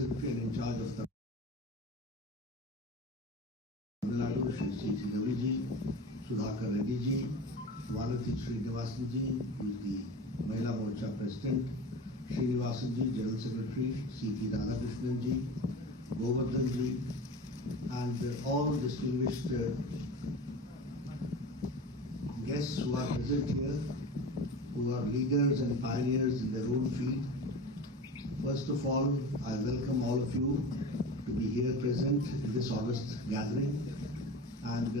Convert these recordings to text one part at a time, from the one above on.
Secretary and in charge of TamilNadu, Shri C.T. Ravi ji, Sudhakar Reddy ji, Valati Srinivasan ji, who is the Mahila Morcha President, Srinivasan ji, General Secretary, C.P. Radhakrishnan ji, Govardhan ji, and all distinguished guests who are present here, who are leaders and pioneers in their own field. First of all, I welcome all of you to be here present in this august gathering, and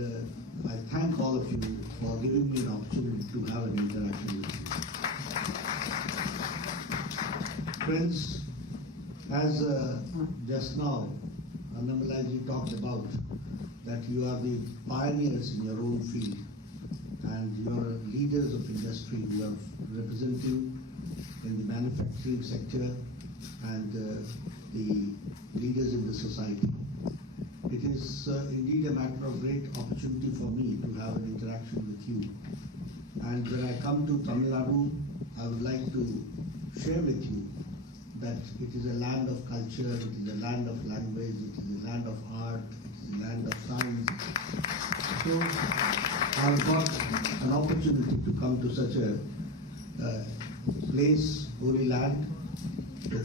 I thank all of you for giving me an opportunity to have an interaction with you. Friends, as just now Annamalaji talked about, that you are the pioneers in your own field and you are leaders of industry who are representing in the manufacturing sector and the leaders in the society. It is indeed a matter of great opportunity for me to have an interaction with you. And when I come to Tamil Nadu, I would like to share with you that it is a land of culture, it is a land of language, it is a land of art, it is a land of science. So I've got an opportunity to come to such a place, holy land,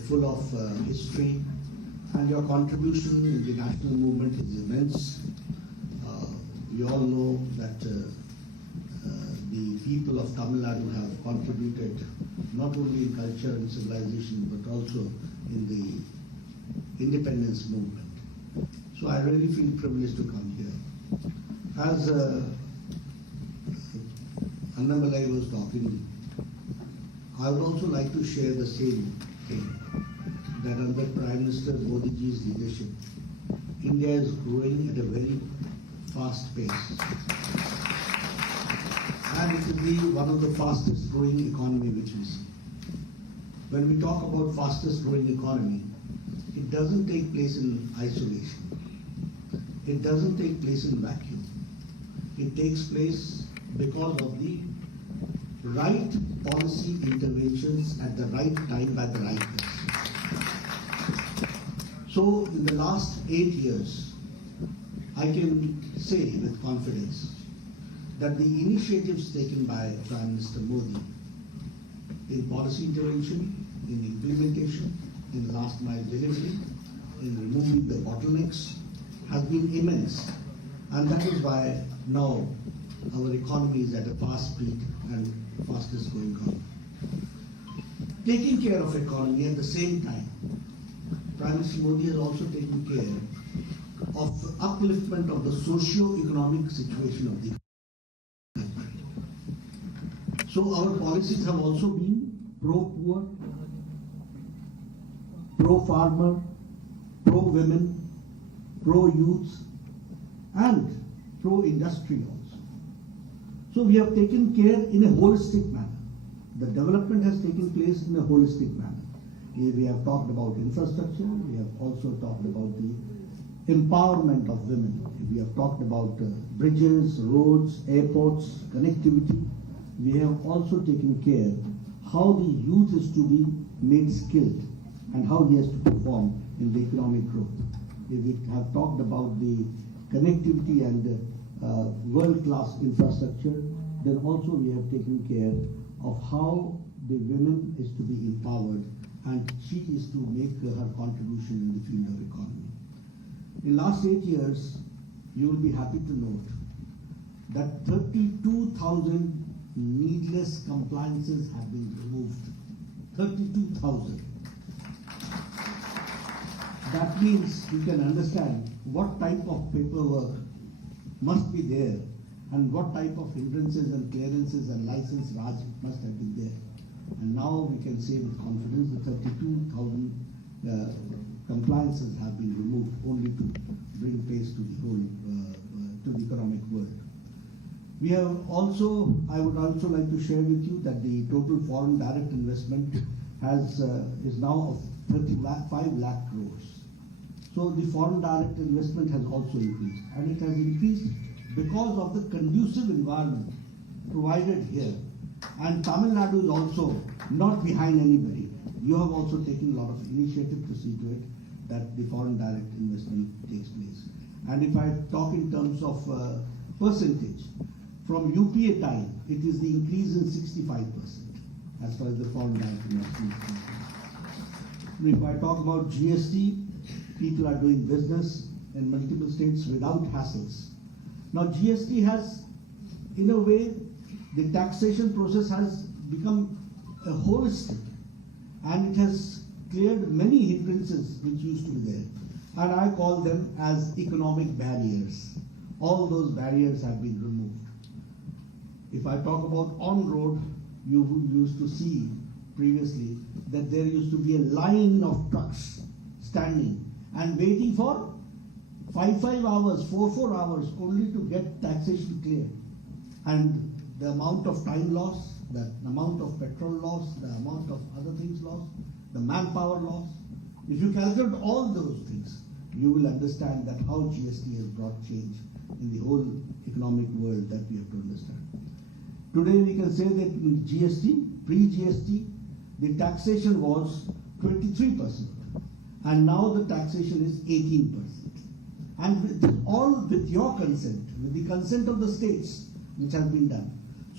full of history, and your contribution in the national movement is immense. We all know that the people of Tamil Nadu have contributed not only in culture and civilization but also in the independence movement. So I really feel privileged to come here. As Annamalai was talking, I would also like to share the same thing, that under Prime Minister Modi ji's leadership, India is growing at a very fast pace. And it will be one of the fastest growing economy which we see. When we talk about fastest growing economy, it doesn't take place in isolation. It doesn't take place in vacuum. It takes place because of the right policy interventions at the right time by the right person. So in the last 8 years, I can say with confidence that the initiatives taken by Prime Minister Modi in policy intervention, in implementation, in last mile delivery, in removing the bottlenecks has been immense. And that is why now our economy is at a fast speed and fastest growing economy. Taking care of economy at the same time, Prime Minister Modi has also taken care of upliftment of the socio-economic situation of the country. So our policies have also been pro-poor, pro-farmer, pro-women, pro-youth, and pro-industry also. So we have taken care in a holistic manner. The development has taken place in a holistic manner. We have talked about infrastructure, we have also talked about the empowerment of women. We have talked about bridges, roads, airports, connectivity. We have also taken care how the youth is to be made skilled and how he has to perform in the economic growth. We have talked about the connectivity and world-class infrastructure. Then also we have taken care of how the women is to be empowered and she is to make her contribution in the field of economy. In last 8 years, you will be happy to note that 32,000 needless compliances have been removed. 32,000. That means you can understand what type of paperwork must be there and what type of hindrances and clearances and license Raj must have been there. And now we can say with confidence that 32,000 compliances have been removed only to bring pace to the whole to the economic world. We have also, I would also like to share with you that the total foreign direct investment is now of 35 lakh crores. So the foreign direct investment has also increased, and it has increased because of the conducive environment provided here. And Tamil Nadu is also not behind anybody. You have also taken a lot of initiative to see to it that the foreign direct investment takes place. And if I talk in terms of percentage, from UPA time, it is the increase in 65% as far as the foreign direct investment is concerned. If I talk about GST, people are doing business in multiple states without hassles. Now GST has, in a way, the taxation process has become a holistic, and it has cleared many hindrances which used to be there. And I call them as economic barriers. All those barriers have been removed. If I talk about on-road, you used to see previously that there used to be a line of trucks standing and waiting for 5 hours, 4 hours only to get taxation cleared. And the amount of time loss, the amount of petrol loss, the amount of other things lost, the manpower loss. If you calculate all those things, you will understand that how GST has brought change in the whole economic world that we have to understand. Today we can say that in GST, pre-GST, the taxation was 23%, and now the taxation is 18%. And all with your consent, with the consent of the states, which has been done.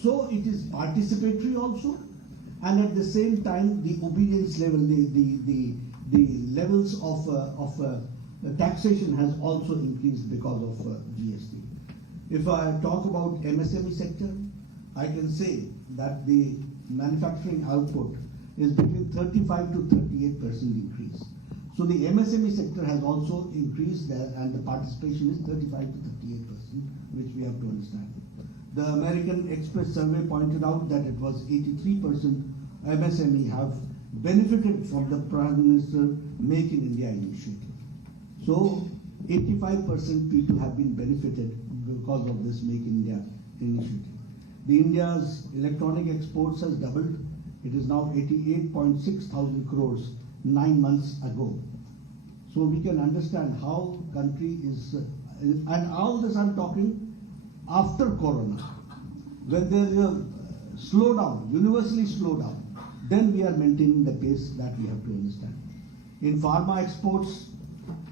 So it is participatory also, and at the same time the obedience level, the levels of taxation has also increased because of GST. If I talk about MSME sector, I can say that the manufacturing output is between 35 to 38% increase. So the MSME sector has also increased there, and the participation is 35 to 38%, which we have to understand. The American Express survey pointed out that it was 83% MSME have benefited from the Prime Minister Make in India initiative. So 85% people have been benefited because of this Make in India initiative. The India's electronic exports has doubled. It is now 88.6 thousand crores 9 months ago. So we can understand how country is, and all this I'm talking after Corona, when there is a slowdown, universally slowdown, then we are maintaining the pace that we have to understand. In pharma exports,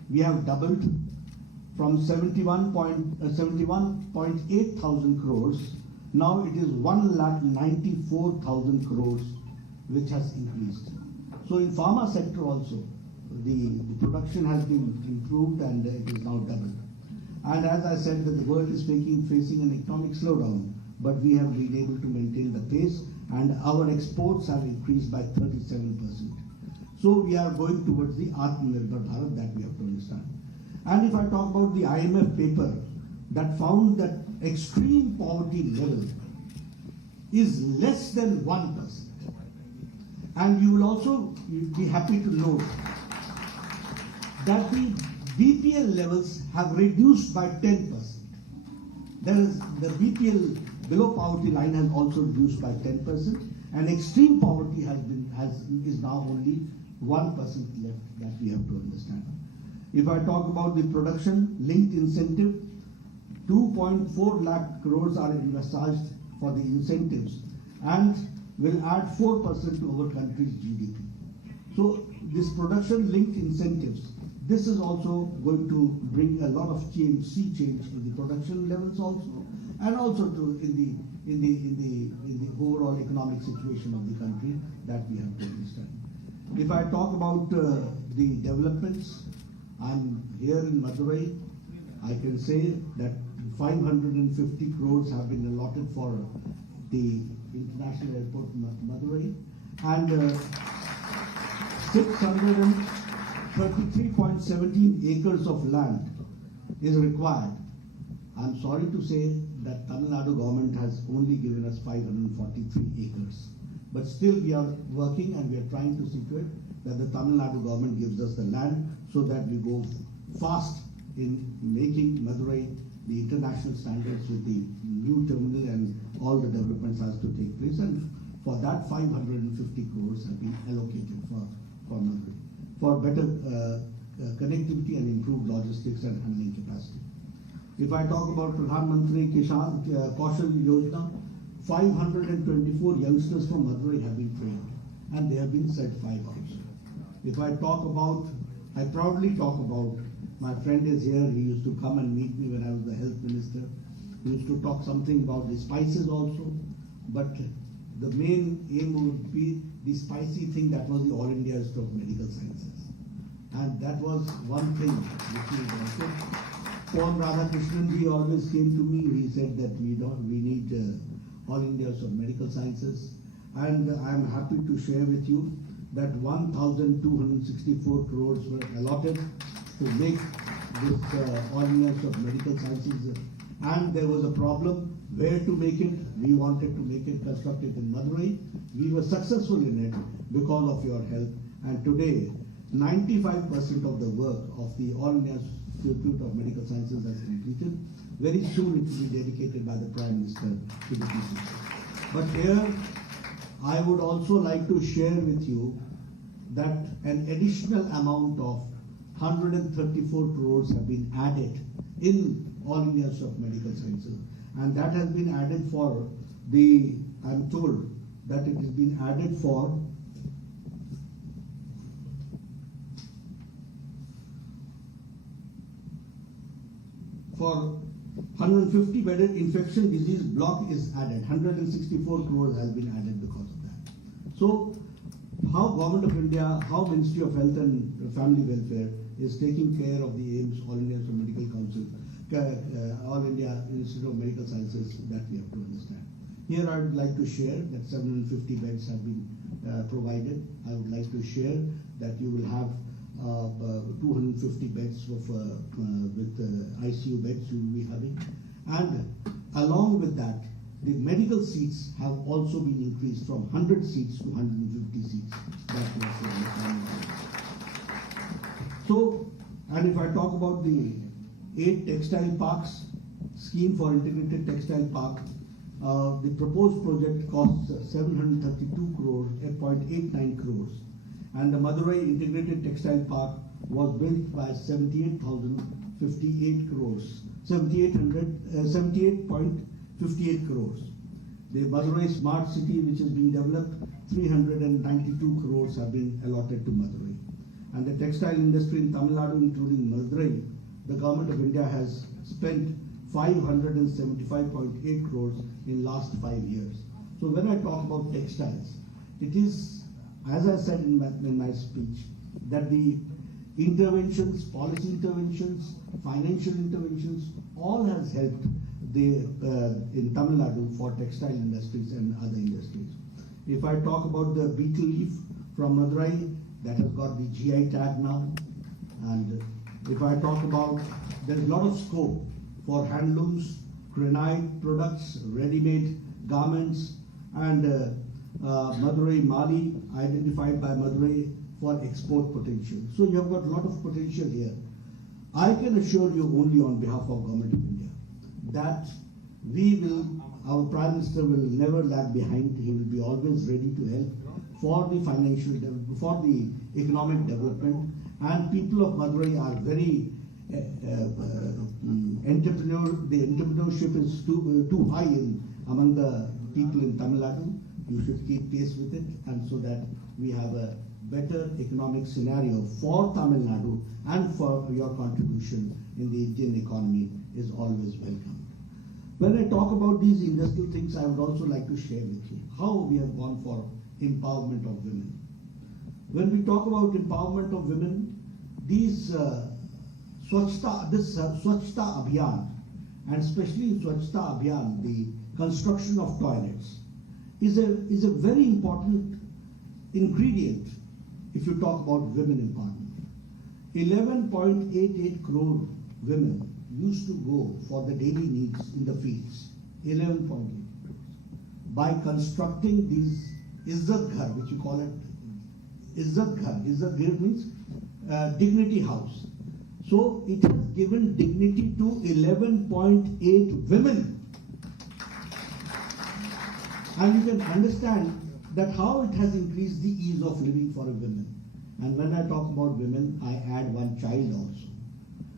we have doubled from 71.8 thousand crores. Now it is 1,94,000 crores, which has increased. So in pharma sector also, the production has been improved and it is now doubled. And as I said, that the world is facing an economic slowdown, but we have been able to maintain the pace, and our exports have increased by 37%. So we are going towards the Atmanirbhar Bharat that we have to understand. And if I talk about the IMF paper that found that extreme poverty level is less than 1%. And you will also be happy to note that the BPL levels have reduced by 10%. There is the BPL below poverty line has also reduced by 10%, and extreme poverty is now only 1% left that we have to understand. If I talk about the production linked incentive, 2.4 lakh crores are envisaged for the incentives and will add 4% to our country's GDP. So this production linked incentives, this is also going to bring a lot of sea change in the production levels also, and also in the overall economic situation of the country that we have to understand. If I talk about the developments, I'm here in Madurai. I can say that 550 crores have been allotted for the International Airport Madurai, and 633.17 acres of land is required. I'm sorry to say that TamilNadu government has only given us 543 acres. But still we are working and we are trying to secure that the Tamil Nadu government gives us the land so that we go fast in making Madurai the international standards with the new terminal, and all the developments has to take place. And for that 550 crores have been allocated for Madurai, for better connectivity and improved logistics and handling capacity. If I talk about Pradhan Mantri Kaushal Yojana, 524 youngsters from Madurai have been trained and they have been certified also. If I talk about I proudly talk about, my friend is here, he used to come and meet me when I was the health minister. He used to talk something about the spices also, but the main aim would be the spicy thing that was the All India Institute of Medical Sciences. And that was one thing which we wanted. Paul Radhakrishnan ji always came to me, he said that we need All India Institute of Medical Sciences. And I am happy to share with you that 1,264 crores were allotted to make this All India Institute of Medical Sciences. And there was a problem where to make it. We wanted to make it, construct it in Madurai. We were successful in it because of your help. And today, 95% of the work of the All India Institute of Medical Sciences has completed. Very soon it will be dedicated by the Prime Minister to the PCC. But here, I would also like to share with you that an additional amount of 134 crores have been added in All India Institute of Medical Sciences. And that has been added for the, I'm told that it has been added for for 150 bedded infection disease block is added. 164 crores has been added because of that. So, how Government of India, how Ministry of Health and Family Welfare is taking care of the aims All India Institute of Medical Council, All India Institute of Medical Sciences, that we have to understand. Here I would like to share that 750 beds have been provided. I would like to share that you will have 250 beds with ICU beds you will be having. And along with that, the medical seats have also been increased from 100 seats to 150 seats. So, and if I talk about the 8 textile parks, scheme for integrated textile park, the proposed project costs 732 crores, 8.89 crores. And the Madurai Integrated Textile Park was built by 78,058 crores, 78.58 crores. The Madurai Smart City, which is being developed, 392 crores have been allotted to Madurai. And the textile industry in Tamil Nadu, including Madurai, the Government of India has spent 575.8 crores in last 5 years. So when I talk about textiles, it is, as I said in my speech, that the interventions, policy interventions, financial interventions, all has helped in Tamil Nadu for textile industries and other industries. If I talk about the beetle leaf from Madurai, that has got the GI tag now. And if I talk about, there is a lot of scope for handlooms, granite products, ready-made garments, and Madurai Mali, identified by Madurai for export potential. So you have got a lot of potential here. I can assure you only on behalf of Government of India that our Prime Minister will never lag behind. He will be always ready to help for the for the economic development. And people of Madurai are very the entrepreneurship is too high among the people in Tamil Nadu. You should keep pace with it, and so that we have a better economic scenario for Tamil Nadu, and for your contribution in the Indian economy is always welcome. When I talk about these industrial things, I would also like to share with you how we have gone for empowerment of women. When we talk about empowerment of women, these Swachhta Abhiyan, and especially in Swachhta Abhiyan, the construction of toilets, is a very important ingredient if you talk about women empowerment. 11.88 crore women used to go for the daily needs in the fields. 11.8 crores. By constructing these Izzat Ghar, which you call it Izzat Ghar. Izzat Ghar means dignity house. So it has given dignity to 11.8 women. And you can understand that how it has increased the ease of living for a woman. And when I talk about women, I add one child also.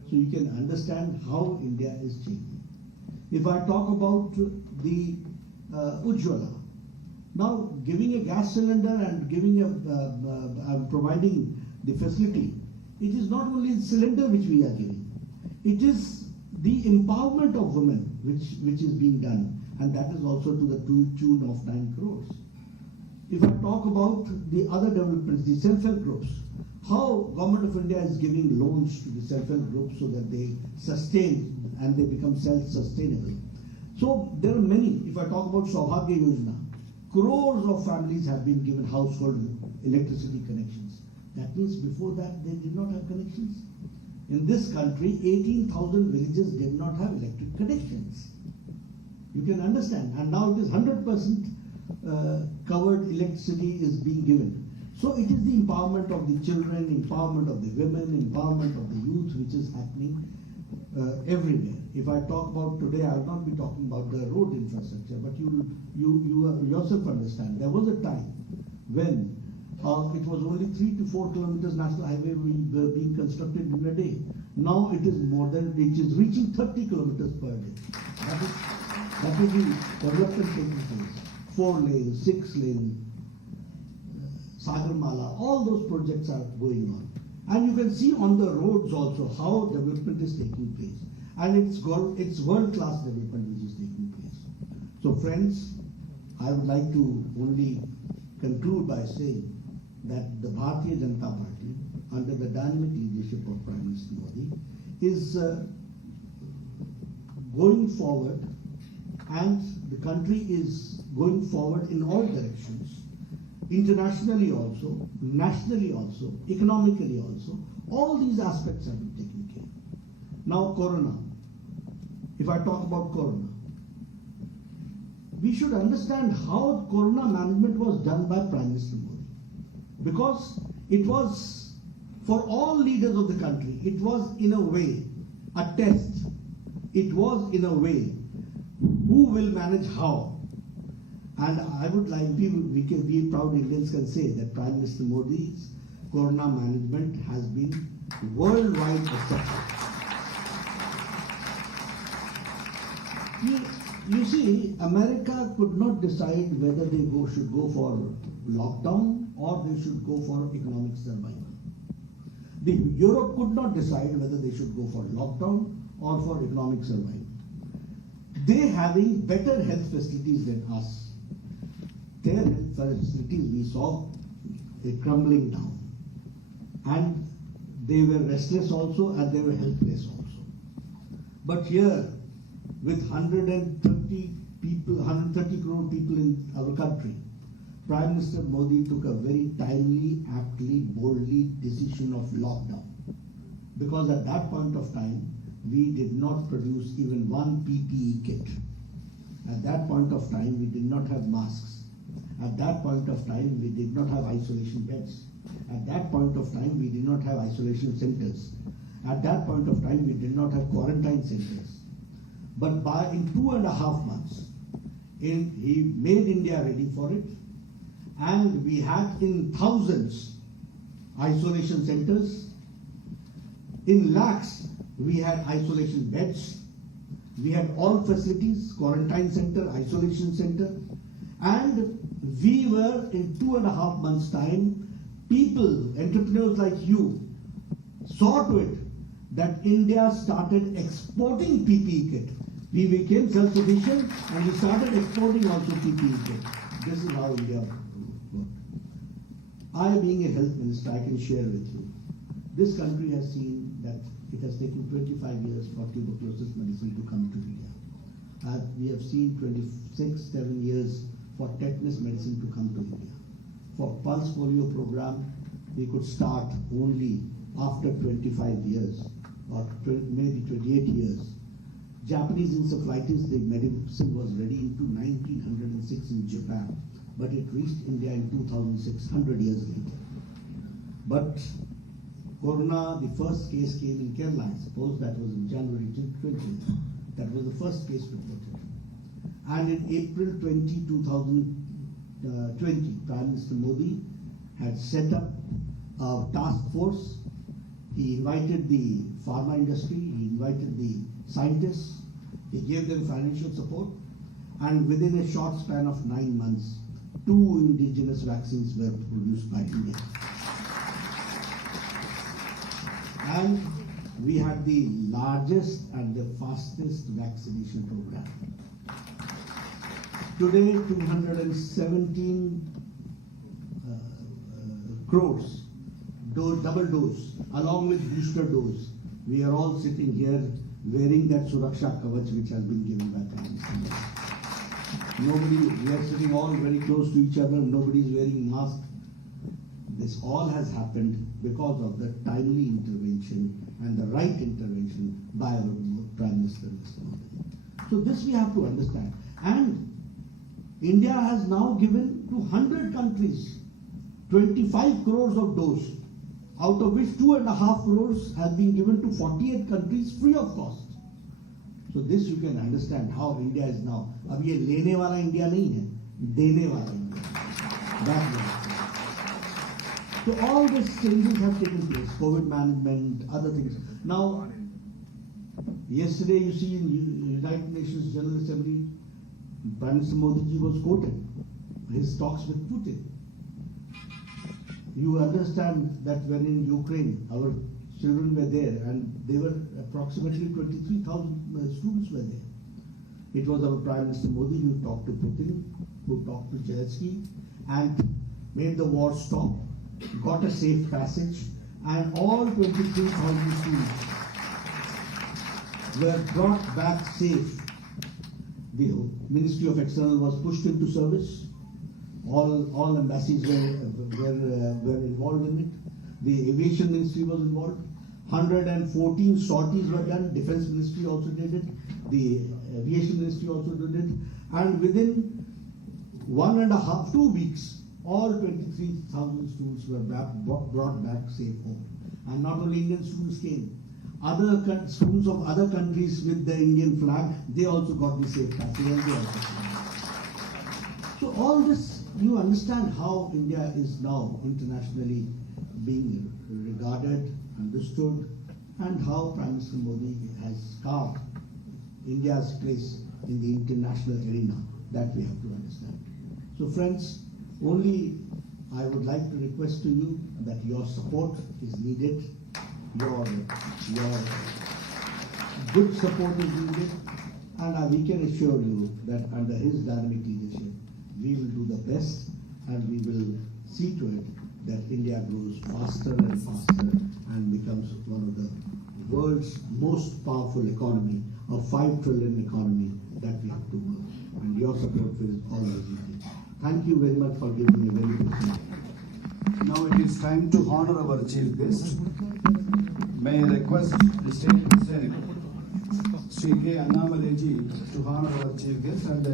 So you can understand how India is changing. If I talk about the Ujjwala, now giving a gas cylinder and giving providing the facility it is not only cylinder which we are giving, it is the empowerment of women which is being done, and that is also to the tune of 9 crores. If I talk about the other developments, the self-help groups, how Government of India is giving loans to the self-help groups so that they sustain and they become self-sustainable. So there are many. If I talk about Saubhagya Yojana, crores of families have been given household electricity connections. That means before that they did not have connections. In this country, 18,000 villages did not have electric connections. You can understand. And now it is 100% covered electricity is being given. So it is the empowerment of the children, empowerment of the women, empowerment of the youth which is happening everywhere. If I talk about today, I will not be talking about the road infrastructure, but you yourself understand. There was a time when it was only 3 to 4 kilometers national highway were being constructed in a day. Now it is more than, it is reaching 30 kilometers per day. That is the development taking place. 4 lanes, 6 lanes, Sagarmala, all those projects are going on. And you can see on the roads also how development is taking place. And it's world-class development which is taking place. So friends, I would like to only conclude by saying that the Bharatiya Janata Party, under the dynamic leadership of Prime Minister Modi, is going forward, and the country is going forward in all directions, internationally also, nationally also, economically also. All these aspects have been taken care of. Now Corona. If I talk about Corona, we should understand how Corona management was done by Prime Minister Modi. Because it was, for all leaders of the country, it was in a way a test. It was in a way, who will manage how? And I would like, we proud Indians can say that Prime Minister Modi's Corona management has been worldwide accepted. You see, America could not decide whether they should go for lockdown or they should go for economic survival. Europe could not decide whether they should go for lockdown or for economic survival. They having better health facilities than us. Their health facilities we saw crumbling down. And they were restless also and they were helpless also. But here, with 130 crore people in our country, Prime Minister Modi took a very timely, aptly, boldly decision of lockdown. Because at that point of time, we did not produce even one PPE kit. At that point of time, we did not have masks. At that point of time, we did not have isolation beds. At that point of time, we did not have isolation centers. At that point of time, we did not have quarantine centers. But in 2.5 months, he made India ready for it. And we had in thousands isolation centers. In lakhs, we had isolation beds. We had all facilities, quarantine center, isolation center. And we were, in 2.5 months' time, people, entrepreneurs like you, saw to it that India started exporting PPE kit. We became self-sufficient and we started exporting also PPE kit. This is how India worked. I, being a health minister, I can share with you. This country has seen that it has taken 25 years for tuberculosis medicine to come to India. We have seen 7 years for tetanus medicine to come to India. For pulse polio program, we could start only after 25 years or maybe 28 years. Japanese encephalitis, the medicine was ready into 1906 in Japan, but it reached India in 2006, 100 years later. But Corona, the first case came in Kerala, I suppose that was in January 2020. That was the first case reported. And in April 2020, Prime Minister Modi had set up a task force. He invited the pharma industry, he invited the scientists, he gave them financial support, and within a short span of 9 months, 2 indigenous vaccines were produced by India. And we had the largest and the fastest vaccination program. Today, 217 crores, double dose, along with booster dose. We are all sitting here wearing that Suraksha Kavach which has been given by Prime Minister. Nobody, we are sitting all very close to each other, nobody is wearing mask. This all has happened because of the timely intervention and the right intervention by our Prime Minister, Mr. Modi. So this we have to understand. And India has now given to 100 countries 25 crores of dose, out of which 2.5 crores have been given to 48 countries free of cost. So this you can understand how India is now. अब ये लेने वाला India नहीं है, देने वाला India. That's right. So all these changes have taken place, COVID management, other things. Now, yesterday you see in United Nations General Assembly, Prime Minister Modi ji was quoted his talks with Putin. You understand that when in Ukraine, our children were there and they were approximately 23,000 students were there. It was our Prime Minister Modi who talked to Putin, who talked to Zelensky and made the war stop, got a safe passage, and all 23,000 students were brought back safe. The Ministry of External was pushed into service. All embassies were involved in it. The Aviation Ministry was involved. 114 sorties were done. Defense Ministry also did it. The Aviation Ministry also did it. And within 2 weeks, all 23,000 students were brought back safe home. And not only Indian students came. Other students of other countries with the Indian flag, they also got the safe passage and they also came. So all this, you understand how India is now internationally being regarded, understood, and how Prime Minister Modi has carved India's place in the international arena. That we have to understand. So friends, only I would like to request to you that your support is needed. Your good support is needed, and we can assure you that under his dynamic leadership, we will do the best and we will see to it that India grows faster and faster and becomes one of the world's most powerful economy, a 5 trillion economy that we have to work. And your support is always needed. Thank you very much for giving me a very good time. Now it is time to honor our chief guest. May I request the State President, Sri K. Annamalaji, to honor our chief guest and